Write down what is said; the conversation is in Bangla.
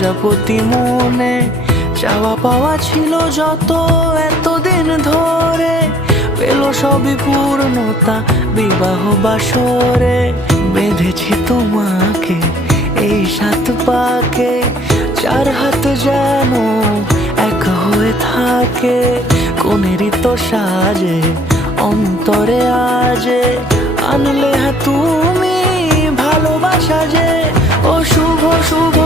প্রজাপতি মনে চাওয়া পাওয়া ছিল যত এতদিন ধরে, পেল সবই পূর্ণতা বিবাহ বাসরে। বেঁধেছি তোমাকে এই 7 পাকে, 4 হাত যেন এক হয়ে থাকে। কোনেরই তো সাজে অন্তরে আজে আনলে তুমি ভালোবাসা যে। ও শুভ শুভ